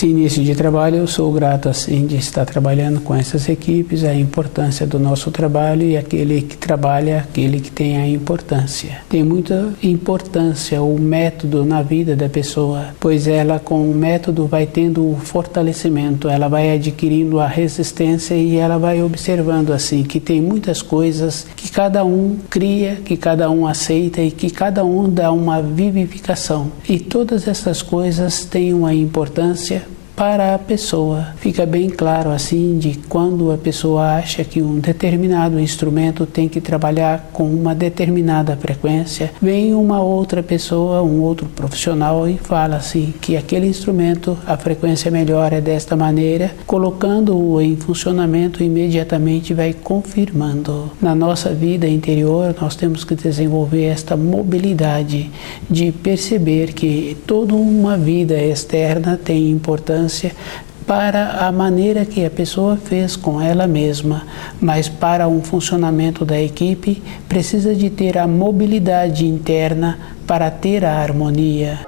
Esse início de trabalho, eu sou grato assim de estar trabalhando com essas equipes, a importância do nosso trabalho e aquele que trabalha, aquele que tem a importância. Tem muita importância o método na vida da pessoa, pois ela com o método vai tendo o fortalecimento, ela vai adquirindo a resistência e ela vai observando assim que tem muitas coisas que cada um cria, que cada um aceita e que cada um dá uma vivificação. E todas essas coisas têm uma importância para a pessoa. Fica bem claro assim de quando a pessoa acha que um determinado instrumento tem que trabalhar com uma determinada frequência, vem uma outra pessoa, um outro profissional e fala assim que aquele instrumento, a frequência melhor é desta maneira, colocando-o em funcionamento imediatamente vai confirmando. Na nossa vida interior nós temos que desenvolver esta mobilidade de perceber que toda uma vida externa tem importância para a maneira que a pessoa fez com ela mesma, mas para um funcionamento da equipe precisa de ter a mobilidade interna para ter a harmonia.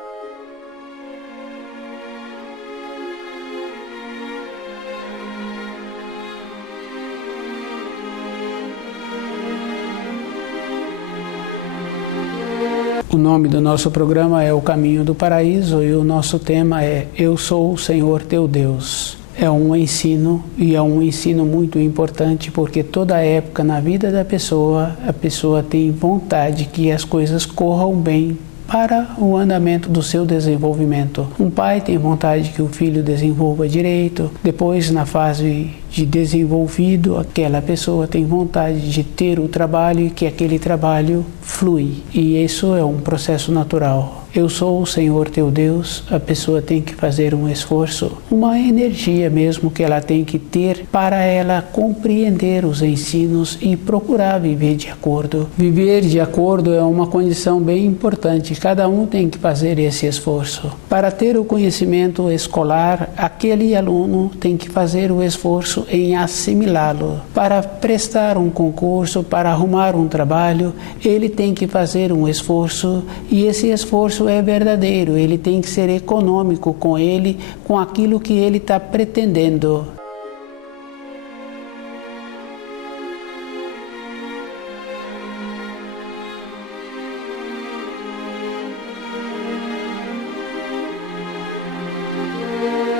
O nome do nosso programa é O Caminho do Paraíso e o nosso tema é Eu Sou o Senhor Teu Deus. É um ensino e é um ensino muito importante porque toda época na vida da pessoa, a pessoa tem vontade que as coisas corram bem para o andamento do seu desenvolvimento. Um pai tem vontade que o filho desenvolva direito, depois na fase de desenvolvido, aquela pessoa tem vontade de ter o trabalho e que aquele trabalho flui. E isso é um processo natural. Eu sou o Senhor teu Deus, a pessoa tem que fazer um esforço, uma energia mesmo que ela tem que ter para ela compreender os ensinos e procurar viver de acordo. Viver de acordo é uma condição bem importante, cada um tem que fazer esse esforço. Para ter o conhecimento escolar, aquele aluno tem que fazer o esforço em assimilá-lo. Para prestar um concurso, para arrumar um trabalho, ele tem que fazer um esforço e esse esforço é verdadeiro, ele tem que ser econômico com ele, com aquilo que ele está pretendendo.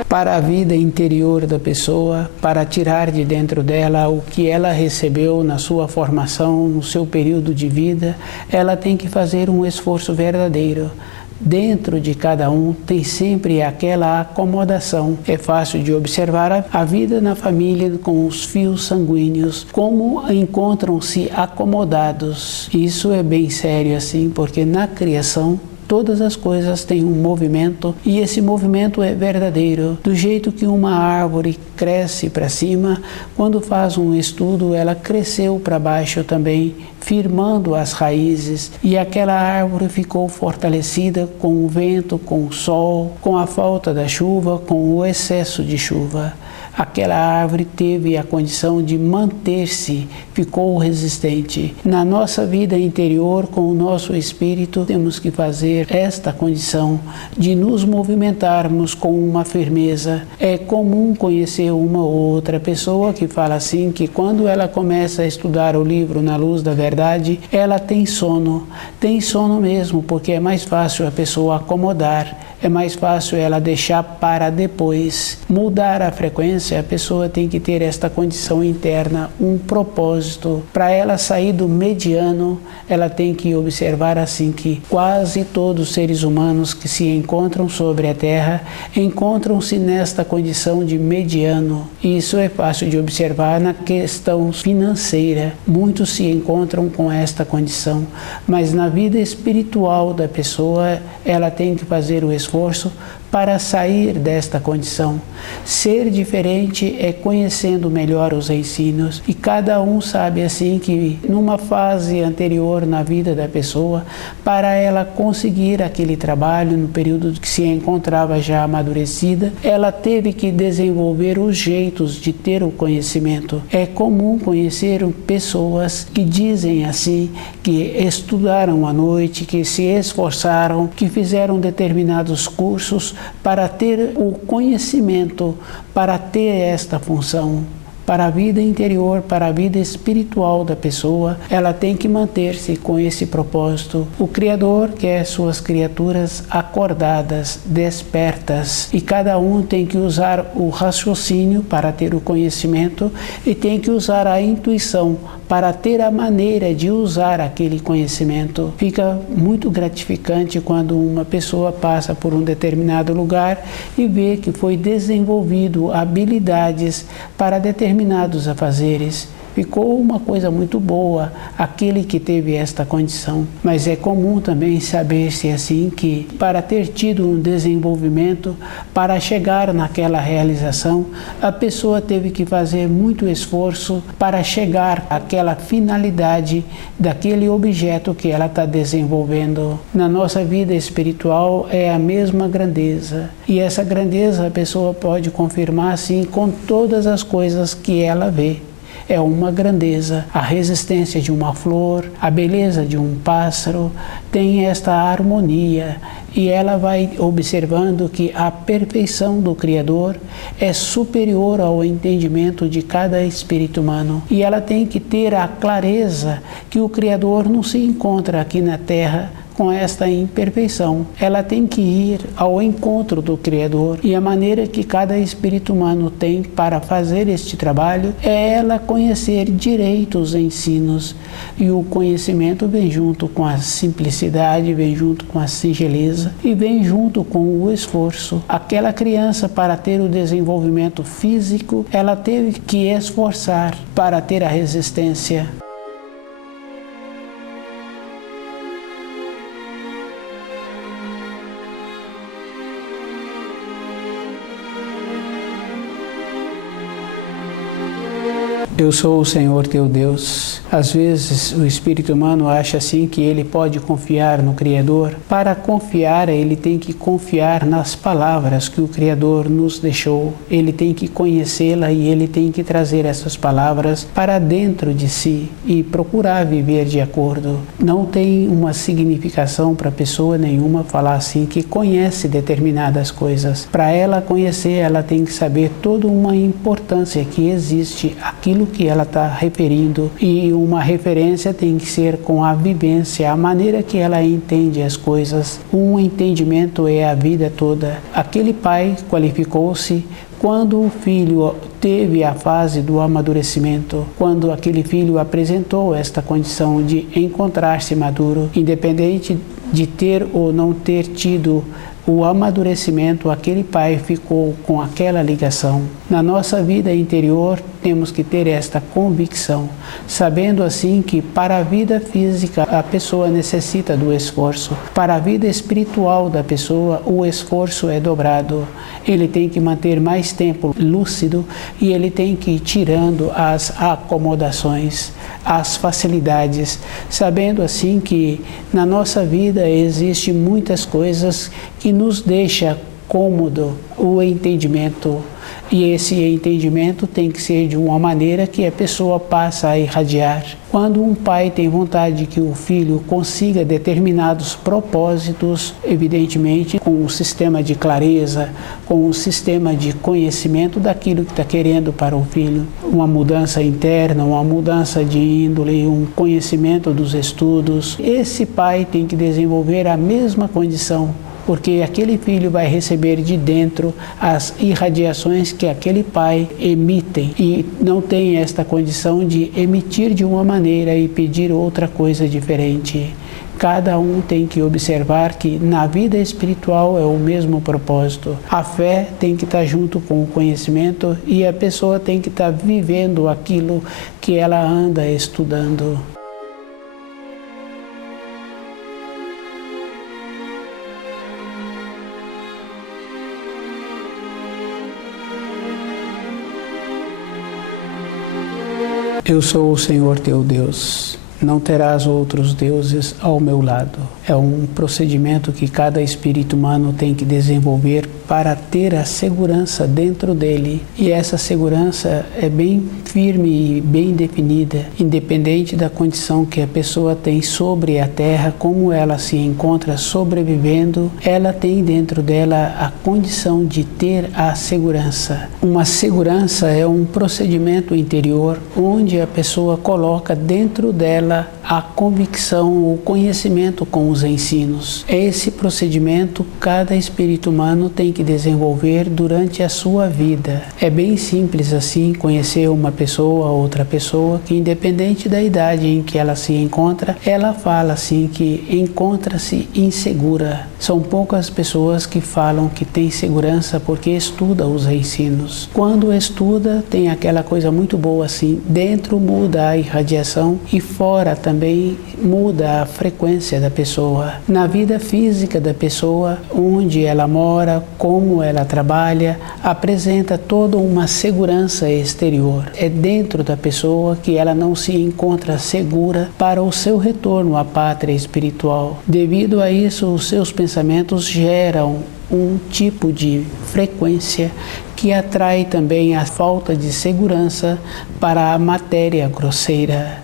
Para a vida interior da pessoa, para tirar de dentro dela o que ela recebeu na sua formação, no seu período de vida, ela tem que fazer um esforço verdadeiro. Dentro de cada um tem sempre aquela acomodação. É fácil de observar a vida na família com os fios sanguíneos, como encontram-se acomodados. Isso é bem sério assim, porque na criação todas as coisas têm um movimento e esse movimento é verdadeiro. Do jeito que uma árvore cresce para cima, quando faz um estudo, ela cresceu para baixo também, firmando as raízes, e aquela árvore ficou fortalecida com o vento, com o sol, com a falta da chuva, com o excesso de chuva. Aquela árvore teve a condição de manter-se, ficou resistente. Na nossa vida interior, com o nosso espírito, temos que fazer esta condição de nos movimentarmos com uma firmeza. É comum conhecer uma ou outra pessoa que fala assim, que quando ela começa a estudar o livro Na Luz da Verdade, ela tem sono. Tem sono mesmo, porque é mais fácil a pessoa acomodar. É mais fácil ela deixar para depois. Mudar a frequência, a pessoa tem que ter esta condição interna, um propósito. Para ela sair do mediano, ela tem que observar assim que quase todos os seres humanos que se encontram sobre a Terra encontram-se nesta condição de mediano. E isso é fácil de observar na questão financeira. Muitos se encontram com esta condição, mas na vida espiritual da pessoa, ela tem que fazer o esforço para sair desta condição. Ser diferente é conhecendo melhor os ensinos e cada um sabe assim que numa fase anterior na vida da pessoa, para ela conseguir aquele trabalho no período que se encontrava já amadurecida, ela teve que desenvolver os jeitos de ter o conhecimento. É comum conhecer pessoas que dizem assim, que estudaram à noite, que se esforçaram, que fizeram determinados cursos, para ter o conhecimento, para ter esta função. Para a vida interior, para a vida espiritual da pessoa, ela tem que manter-se com esse propósito. O Criador quer suas criaturas acordadas, despertas, e cada um tem que usar o raciocínio para ter o conhecimento e tem que usar a intuição para ter a maneira de usar aquele conhecimento. Fica muito gratificante quando uma pessoa passa por um determinado lugar e vê que foi desenvolvido habilidades para determinados afazeres. Ficou uma coisa muito boa, aquele que teve esta condição. Mas é comum também saber-se assim que, para ter tido um desenvolvimento, para chegar naquela realização, a pessoa teve que fazer muito esforço para chegar àquela finalidade daquele objeto que ela está desenvolvendo. Na nossa vida espiritual é a mesma grandeza. E essa grandeza a pessoa pode confirmar assim com todas as coisas que ela vê. É uma grandeza, a resistência de uma flor, a beleza de um pássaro, tem esta harmonia e ela vai observando que a perfeição do Criador é superior ao entendimento de cada espírito humano. E ela tem que ter a clareza que o Criador não se encontra aqui na Terra com esta imperfeição. Ela tem que ir ao encontro do Criador e a maneira que cada espírito humano tem para fazer este trabalho é ela conhecer direito os ensinos. E o conhecimento vem junto com a simplicidade, vem junto com a singeleza e vem junto com o esforço. Aquela criança, para ter o desenvolvimento físico, ela teve que esforçar para ter a resistência. Eu sou o Senhor teu Deus. Às vezes o espírito humano acha assim que ele pode confiar no Criador. Para confiar, ele tem que confiar nas palavras que o Criador nos deixou. Ele tem que conhecê-la e ele tem que trazer essas palavras para dentro de si e procurar viver de acordo. Não tem uma significação para pessoa nenhuma falar assim que conhece determinadas coisas. Para ela conhecer, ela tem que saber toda uma importância que existe aquilo que ela está referindo, e uma referência tem que ser com a vivência, a maneira que ela entende as coisas. Um entendimento é a vida toda. Aquele pai qualificou-se quando o filho teve a fase do amadurecimento, quando aquele filho apresentou esta condição de encontrar-se maduro, independente de ter ou não ter tido o amadurecimento, aquele pai ficou com aquela ligação. Na nossa vida interior, temos que ter esta convicção, sabendo assim que para a vida física a pessoa necessita do esforço, para a vida espiritual da pessoa o esforço é dobrado. Ele tem que manter mais tempo lúcido e ele tem que ir tirando as acomodações, as facilidades, sabendo assim que na nossa vida existem muitas coisas que nos deixa cômodo o entendimento. E esse entendimento tem que ser de uma maneira que a pessoa passa a irradiar. Quando um pai tem vontade que o filho consiga determinados propósitos, evidentemente com um sistema de clareza, com um sistema de conhecimento daquilo que está querendo para o filho, uma mudança interna, uma mudança de índole, um conhecimento dos estudos, esse pai tem que desenvolver a mesma condição, porque aquele filho vai receber de dentro as irradiações que aquele pai emite e não tem esta condição de emitir de uma maneira e pedir outra coisa diferente. Cada um tem que observar que na vida espiritual é o mesmo propósito. A fé tem que estar junto com o conhecimento e a pessoa tem que estar vivendo aquilo que ela anda estudando. Eu sou o Senhor teu Deus. não terás outros deuses ao meu lado. É um procedimento que cada espírito humano tem que desenvolver para ter a segurança dentro dele. E essa segurança é bem firme e bem definida, independente da condição que a pessoa tem sobre a Terra, como ela se encontra sobrevivendo, ela tem dentro dela a condição de ter a segurança. Uma segurança é um procedimento interior onde a pessoa coloca dentro dela a convicção, o conhecimento com os ensinos. Esse procedimento cada espírito humano tem que desenvolver durante a sua vida. É bem simples assim conhecer uma pessoa, outra pessoa, que independente da idade em que ela se encontra, ela fala assim que encontra-se insegura. São poucas pessoas que falam que tem segurança porque estuda os ensinos. Quando estuda, tem aquela coisa muito boa assim, dentro muda a irradiação e fora também muda a frequência da pessoa. Na vida física da pessoa, onde ela mora, como ela trabalha, apresenta toda uma segurança exterior. É dentro da pessoa que ela não se encontra segura para o seu retorno à pátria espiritual. Devido a isso, os seus pensamentos geram um tipo de frequência que atrai também a falta de segurança para a matéria grosseira.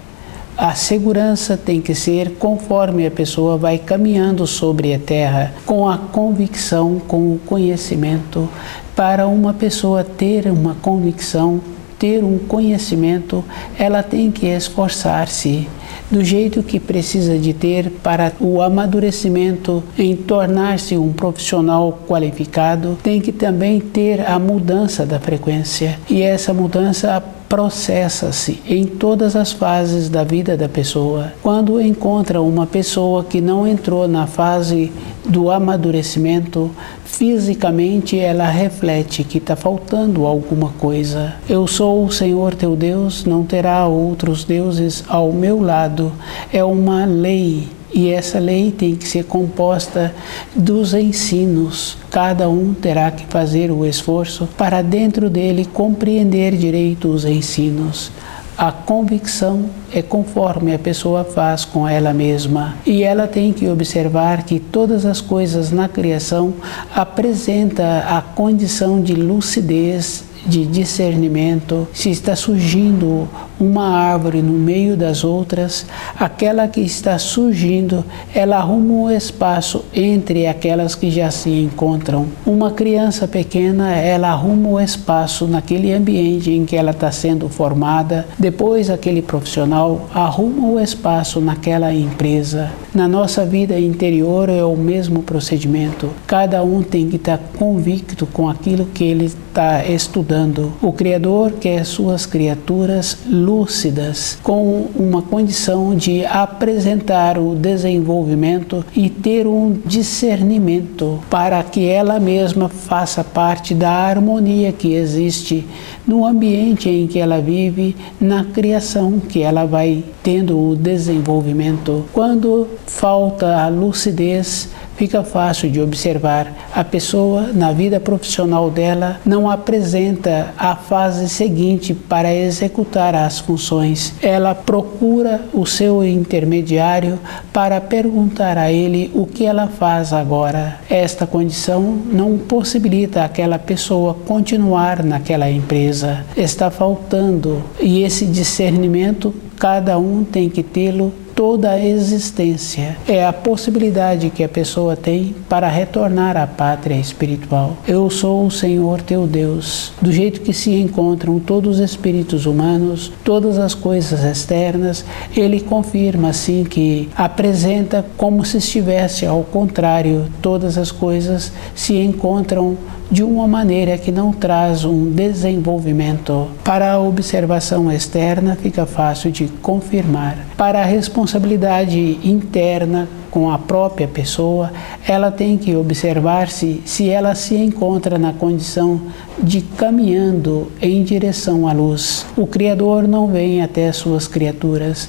A segurança tem que ser conforme a pessoa vai caminhando sobre a terra, com a convicção, com o conhecimento. Para uma pessoa ter uma convicção, ter um conhecimento, ela tem que esforçar-se do jeito que precisa de ter para o amadurecimento em tornar-se um profissional qualificado, tem que também ter a mudança da frequência. E essa mudança processa-se em todas as fases da vida da pessoa. Quando encontra uma pessoa que não entrou na fase do amadurecimento, fisicamente ela reflete que está faltando alguma coisa. Eu sou o Senhor teu Deus, não terá outros deuses ao meu lado. É uma lei. E essa lei tem que ser composta dos ensinos. Cada um terá que fazer o esforço para dentro dele compreender direito os ensinos. A convicção é conforme a pessoa faz com ela mesma. E ela tem que observar que todas as coisas na criação apresentam a condição de lucidez, de discernimento. Se está surgindo uma árvore no meio das outras, aquela que está surgindo, ela arruma um espaço entre aquelas que já se encontram. Uma criança pequena, ela arruma um espaço naquele ambiente em que ela está sendo formada. Depois, aquele profissional arruma o espaço naquela empresa. Na nossa vida interior é o mesmo procedimento. Cada um tem que estar convicto com aquilo que ele está estudando. O Criador quer suas criaturas lúcidas, com uma condição de apresentar o desenvolvimento e ter um discernimento para que ela mesma faça parte da harmonia que existe no ambiente em que ela vive, na criação que ela vai tendo o desenvolvimento. Quando falta a lucidez, fica fácil de observar. A pessoa, na vida profissional dela, não apresenta a fase seguinte para executar as funções. Ela procura o seu intermediário para perguntar a ele o que ela faz agora. Esta condição não possibilita aquela pessoa continuar naquela empresa. Está faltando, e esse discernimento cada um tem que tê-lo toda a existência. É a possibilidade que a pessoa tem para retornar à pátria espiritual. Eu sou o Senhor teu Deus. Do jeito que se encontram todos os espíritos humanos, todas as coisas externas, ele confirma assim que apresenta como se estivesse ao contrário. Todas as coisas se encontram de uma maneira que não traz um desenvolvimento. Para a observação externa fica fácil de confirmar. Para a responsabilidade interna com a própria pessoa, ela tem que observar-se se ela se encontra na condição de caminhando em direção à luz. O Criador não vem até suas criaturas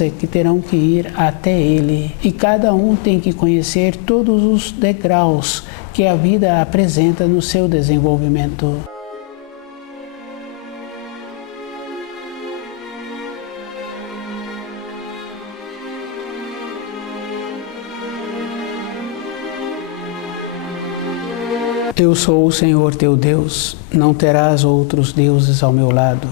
é que terão que ir até Ele. E cada um tem que conhecer todos os degraus que a vida apresenta no seu desenvolvimento. Eu sou o Senhor teu Deus, não terás outros deuses ao meu lado.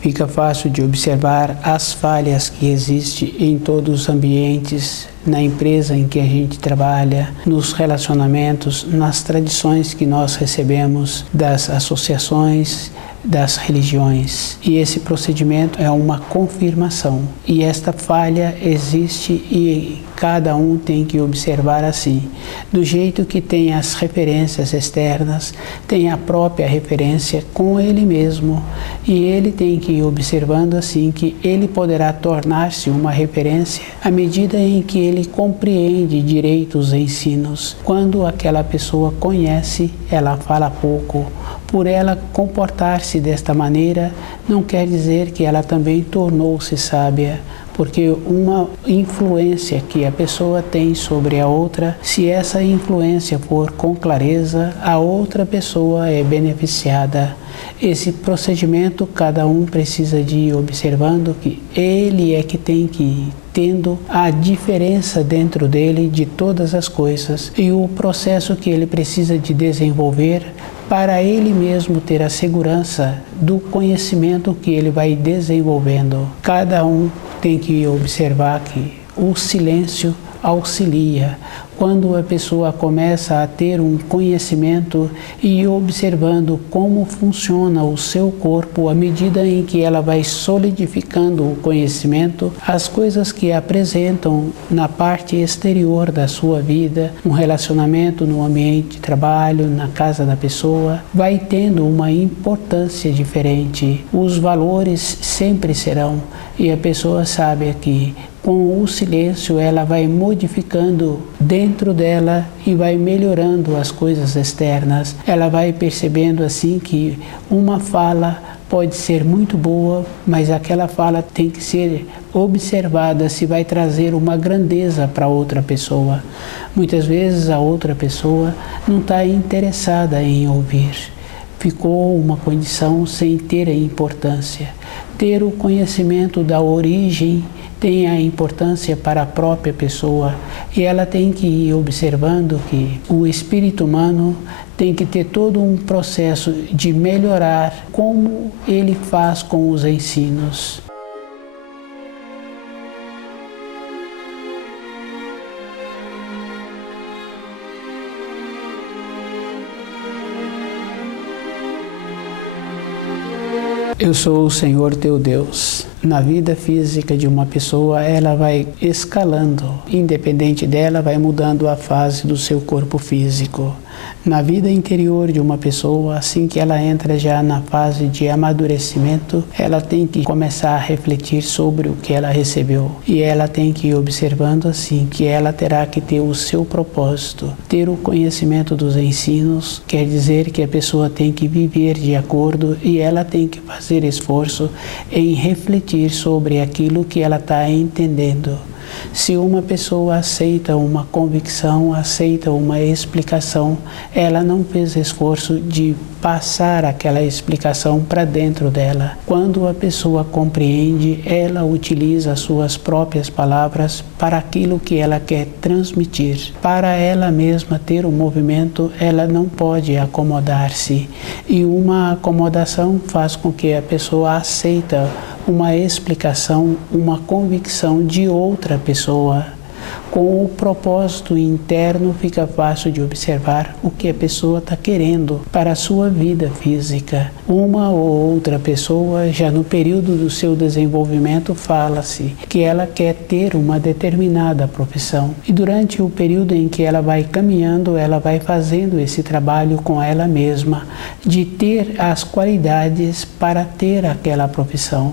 Fica fácil de observar as falhas que existem em todos os ambientes, na empresa em que a gente trabalha, nos relacionamentos, nas tradições que nós recebemos das associações, das religiões. E esse procedimento é uma confirmação. E esta falha existe e cada um tem que observar assim. Do jeito que tem as referências externas, tem a própria referência com ele mesmo. E ele tem que ir observando assim que ele poderá tornar-se uma referência à medida em que ele compreende direito os ensinos. Quando aquela pessoa conhece, ela fala pouco. Por ela comportar-se desta maneira, não quer dizer que ela também tornou-se sábia, porque uma influência que a pessoa tem sobre a outra, se essa influência for com clareza, a outra pessoa é beneficiada. Esse procedimento, cada um precisa de ir observando que ele é que tem que ir tendo a diferença dentro dele de todas as coisas e o processo que ele precisa de desenvolver para ele mesmo ter a segurança do conhecimento que ele vai desenvolvendo. Cada um tem que observar que o silêncio auxilia. Quando a pessoa começa a ter um conhecimento e observando como funciona o seu corpo, à medida em que ela vai solidificando o conhecimento, as coisas que apresentam na parte exterior da sua vida, um relacionamento no ambiente de trabalho, na casa da pessoa, vai tendo uma importância diferente. Os valores sempre serão, e a pessoa sabe que com o silêncio ela vai modificando dentro dela e vai melhorando as coisas externas. Ela vai percebendo assim que uma fala pode ser muito boa, mas aquela fala tem que ser observada se vai trazer uma grandeza para outra pessoa. Muitas vezes a outra pessoa não está interessada em ouvir. Ficou uma condição sem ter a importância. Ter o conhecimento da origem tem a importância para a própria pessoa e ela tem que ir observando que o espírito humano tem que ter todo um processo de melhorar como ele faz com os ensinos. Eu sou o Senhor teu Deus. Na vida física de uma pessoa, ela vai escalando. Independente dela, vai mudando a fase do seu corpo físico. Na vida interior de uma pessoa, assim que ela entra já na fase de amadurecimento, ela tem que começar a refletir sobre o que ela recebeu. E ela tem que ir observando assim que ela terá que ter o seu propósito. Ter o conhecimento dos ensinos quer dizer que a pessoa tem que viver de acordo e ela tem que fazer esforço em refletir sobre aquilo que ela está entendendo. Se uma pessoa aceita uma convicção, aceita uma explicação, ela não fez esforço de passar aquela explicação para dentro dela. Quando a pessoa compreende, ela utiliza as suas próprias palavras para aquilo que ela quer transmitir. Para ela mesma ter o movimento, ela não pode acomodar-se. E uma acomodação faz com que a pessoa aceita uma explicação, uma convicção de outra pessoa. Com o propósito interno fica fácil de observar o que a pessoa está querendo para a sua vida física. Uma ou outra pessoa, já no período do seu desenvolvimento, fala-se que ela quer ter uma determinada profissão. E durante o período em que ela vai caminhando, ela vai fazendo esse trabalho com ela mesma, de ter as qualidades para ter aquela profissão.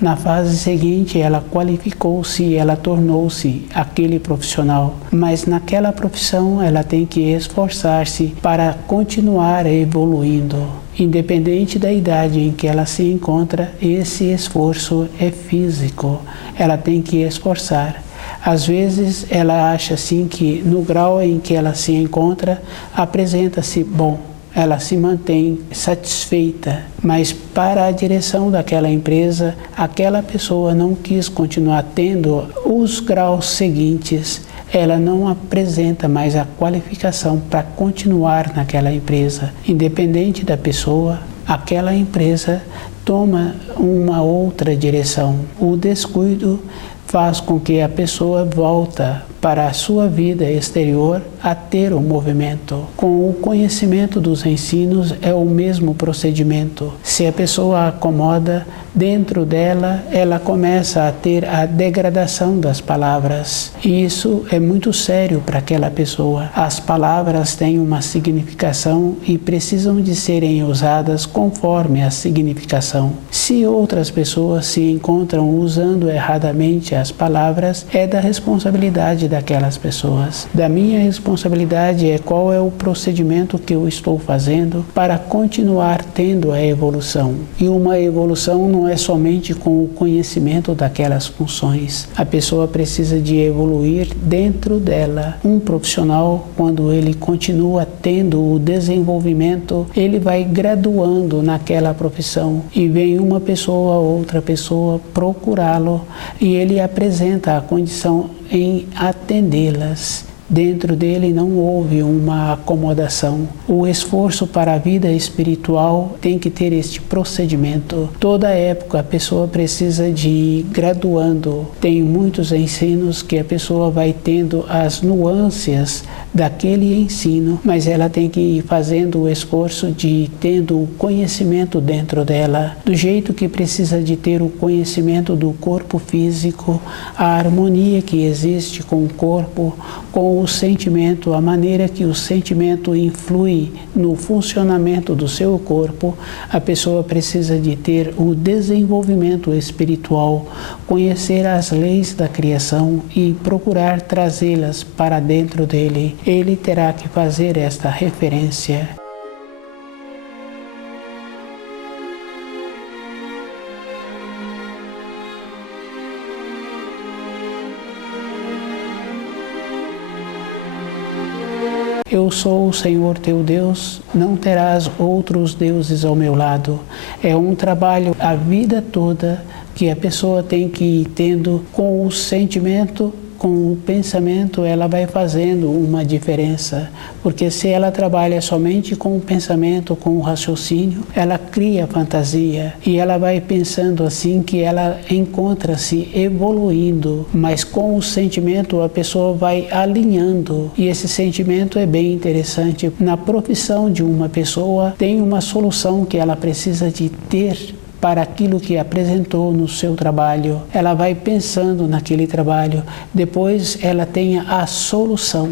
Na fase seguinte, ela qualificou-se, ela tornou-se aquele profissional. Mas naquela profissão, ela tem que esforçar-se para continuar evoluindo. Independente da idade em que ela se encontra, esse esforço é físico. Ela tem que esforçar. Às vezes, ela acha assim que no grau em que ela se encontra, apresenta-se bom. Ela se mantém satisfeita, mas para a direção daquela empresa, aquela pessoa não quis continuar tendo os graus seguintes. ela não apresenta mais a qualificação para continuar naquela empresa. Independente da pessoa, aquela empresa toma uma outra direção. O descuido faz com que a pessoa volta para a sua vida exterior a ter um movimento. Com o conhecimento dos ensinos é o mesmo procedimento. Se a pessoa acomoda, dentro dela ela começa a ter a degradação das palavras. E isso é muito sério para aquela pessoa. As palavras têm uma significação e precisam de serem usadas conforme a significação. Se outras pessoas se encontram usando erradamente as palavras, é da responsabilidade daquelas pessoas. Da minha responsabilidade é qual é o procedimento que eu estou fazendo para continuar tendo a evolução. E uma evolução não é somente com o conhecimento daquelas funções. A pessoa precisa de evoluir dentro dela. Um profissional, quando ele continua tendo o desenvolvimento, ele vai graduando naquela profissão e vem uma pessoa, outra pessoa procurá-lo e ele apresenta a condição em atendê-las. Dentro dele não houve uma acomodação. O esforço para a vida espiritual tem que ter este procedimento. Toda época a pessoa precisa de ir graduando. Tem muitos ensinos que a pessoa vai tendo as nuances daquele ensino, mas ela tem que ir fazendo o esforço de ir tendo o conhecimento dentro dela, do jeito que precisa de ter o conhecimento do corpo físico, a harmonia que existe com o corpo, com o sentimento, a maneira que o sentimento influi no funcionamento do seu corpo. A pessoa precisa de ter o desenvolvimento espiritual, conhecer as leis da criação e procurar trazê-las para dentro dele. Ele terá que fazer esta referência. Eu sou o Senhor teu Deus, não terás outros deuses ao meu lado. É um trabalho a vida toda que a pessoa tem que ir tendo com o sentimento, com o pensamento, ela vai fazendo uma diferença. Porque se ela trabalha somente com o pensamento, com o raciocínio, ela cria fantasia e ela vai pensando assim que ela encontra-se evoluindo. Mas com o sentimento a pessoa vai alinhando e esse sentimento é bem interessante. Na profissão de uma pessoa tem uma solução que ela precisa de ter para aquilo que apresentou no seu trabalho. Ela vai pensando naquele trabalho, depois ela tem a solução.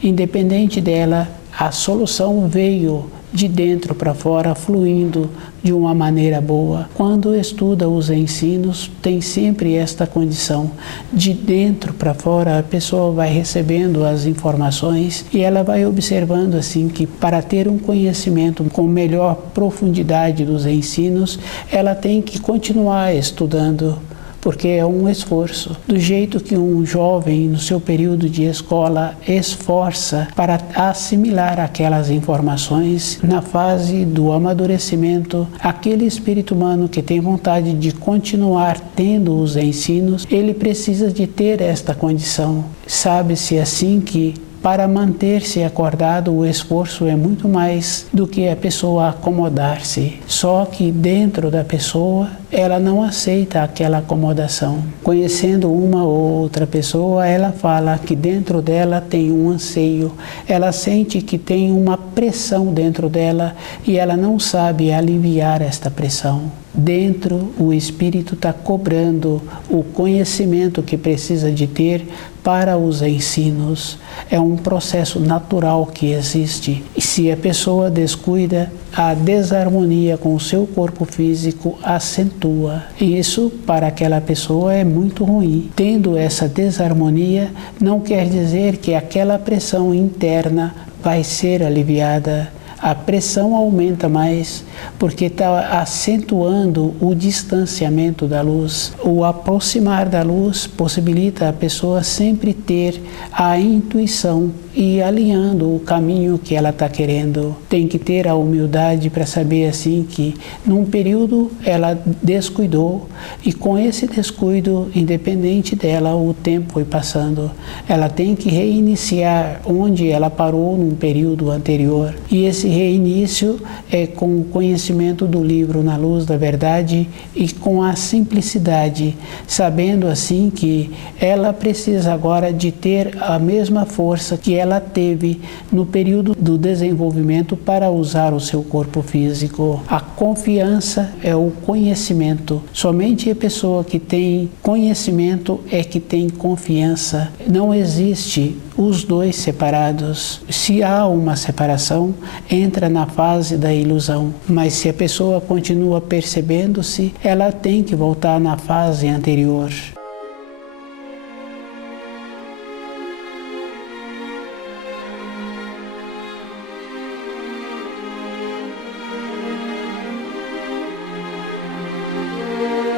Independente dela, a solução veio de dentro para fora, fluindo de uma maneira boa. Quando estuda os ensinos, tem sempre esta condição. De dentro para fora, a pessoa vai recebendo as informações e ela vai observando assim que para ter um conhecimento com melhor profundidade dos ensinos, ela tem que continuar estudando, porque é um esforço. Do jeito que um jovem, no seu período de escola, esforça para assimilar aquelas informações, na fase do amadurecimento, aquele espírito humano que tem vontade de continuar tendo os ensinos, ele precisa de ter esta condição. Sabe-se assim que para manter-se acordado, o esforço é muito mais do que a pessoa acomodar-se. Só que dentro da pessoa, ela não aceita aquela acomodação. Conhecendo uma ou outra pessoa, ela fala que dentro dela tem um anseio. Ela sente que tem uma pressão dentro dela e ela não sabe aliviar esta pressão. Dentro, o espírito está cobrando o conhecimento que precisa de ter para os ensinos. É um processo natural que existe. E se a pessoa descuida, a desarmonia com o seu corpo físico acentua. E isso, para aquela pessoa, é muito ruim. Tendo essa desarmonia, não quer dizer que aquela pressão interna vai ser aliviada. A pressão aumenta mais porque está acentuando o distanciamento da luz. O aproximar da luz possibilita a pessoa sempre ter a intuição e alinhando o caminho que ela está querendo. Tem que ter a humildade para saber assim que num período ela descuidou e com esse descuido, independente dela, o tempo foi passando. Ela tem que reiniciar onde ela parou num período anterior. E esse reinício é com o conhecimento do livro Na Luz da Verdade e com a simplicidade, sabendo assim que ela precisa agora de ter a mesma força que ela teve no período do desenvolvimento para usar o seu corpo físico. A confiança é o conhecimento. Somente a pessoa que tem conhecimento é que tem confiança. Não existe os dois separados. Se há uma separação, entra na fase da ilusão. Mas se a pessoa continua percebendo-se, ela tem que voltar na fase anterior.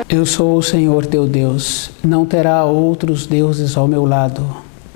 Eu sou o Senhor teu Deus, não terá outros deuses ao meu lado.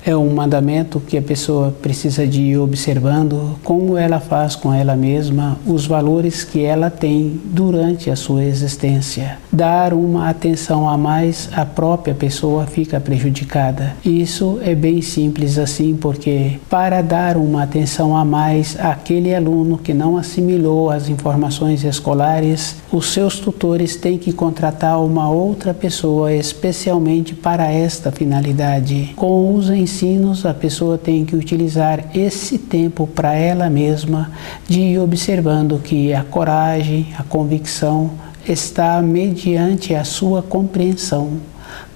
É um mandamento que a pessoa precisa de ir observando como ela faz com ela mesma, os valores que ela tem durante a sua existência. Dar uma atenção a mais, a própria pessoa fica prejudicada. Isso é bem simples assim, porque para dar uma atenção a mais àquele aluno que não assimilou as informações escolares, os seus tutores têm que contratar uma outra pessoa especialmente para esta finalidade. Com os ensinos, a pessoa tem que utilizar esse tempo para ela mesma, de ir observando que a coragem, a convicção está mediante a sua compreensão.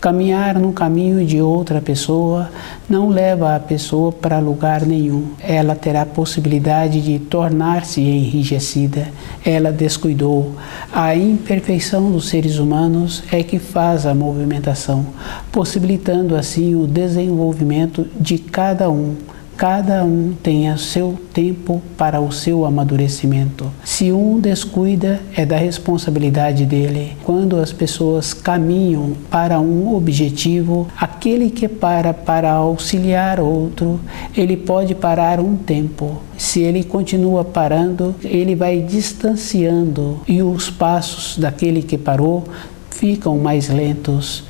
Caminhar no caminho de outra pessoa não leva a pessoa para lugar nenhum. Ela terá possibilidade de tornar-se enrijecida. Ela descuidou. A imperfeição dos seres humanos é que faz a movimentação, possibilitando assim o desenvolvimento de cada um. Cada um tem o seu tempo para o seu amadurecimento. Se um descuida, é da responsabilidade dele. Quando as pessoas caminham para um objetivo, aquele que para auxiliar outro, ele pode parar um tempo. Se ele continua parando, ele vai distanciando e os passos daquele que parou ficam mais lentos.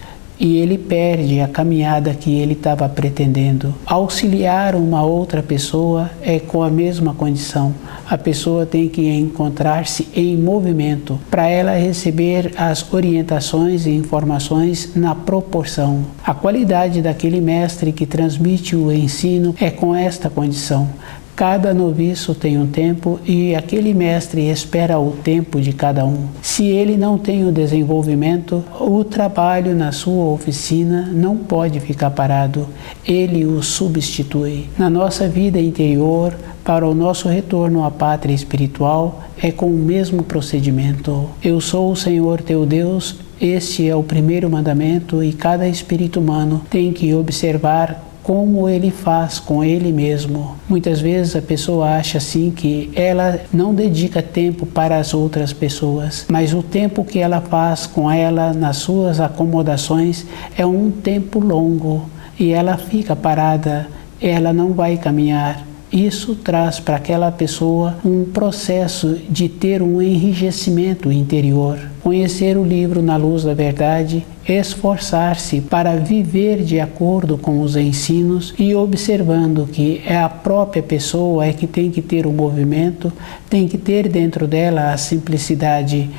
E ele perde a caminhada que ele estava pretendendo. Auxiliar uma outra pessoa é com a mesma condição. A pessoa tem que encontrar-se em movimento para ela receber as orientações e informações na proporção. A qualidade daquele mestre que transmite o ensino é com esta condição. Cada noviço tem um tempo e aquele mestre espera o tempo de cada um. Se ele não tem o desenvolvimento, o trabalho na sua oficina não pode ficar parado. Ele o substitui. Na nossa vida interior, para o nosso retorno à pátria espiritual, é com o mesmo procedimento. Eu sou o Senhor teu Deus. Este é o primeiro mandamento e cada espírito humano tem que observar como ele faz com ele mesmo. Muitas vezes a pessoa acha assim que ela não dedica tempo para as outras pessoas, mas o tempo que ela faz com ela nas suas acomodações é um tempo longo e ela fica parada, ela não vai caminhar. Isso traz para aquela pessoa um processo de ter um enrijecimento interior. Conhecer o livro Na Luz da Verdade, esforçar-se para viver de acordo com os ensinos e observando que é a própria pessoa é que tem que ter o movimento, tem que ter dentro dela a simplicidade,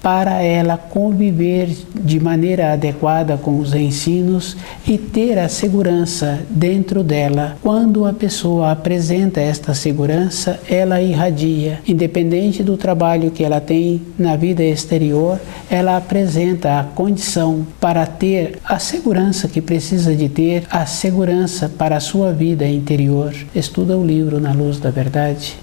para ela conviver de maneira adequada com os ensinos e ter a segurança dentro dela. Quando a pessoa apresenta esta segurança, ela irradia. Independente do trabalho que ela tem na vida exterior, ela apresenta a condição para ter a segurança que precisa de ter, a segurança para a sua vida interior. Estuda o livro Na Luz da Verdade.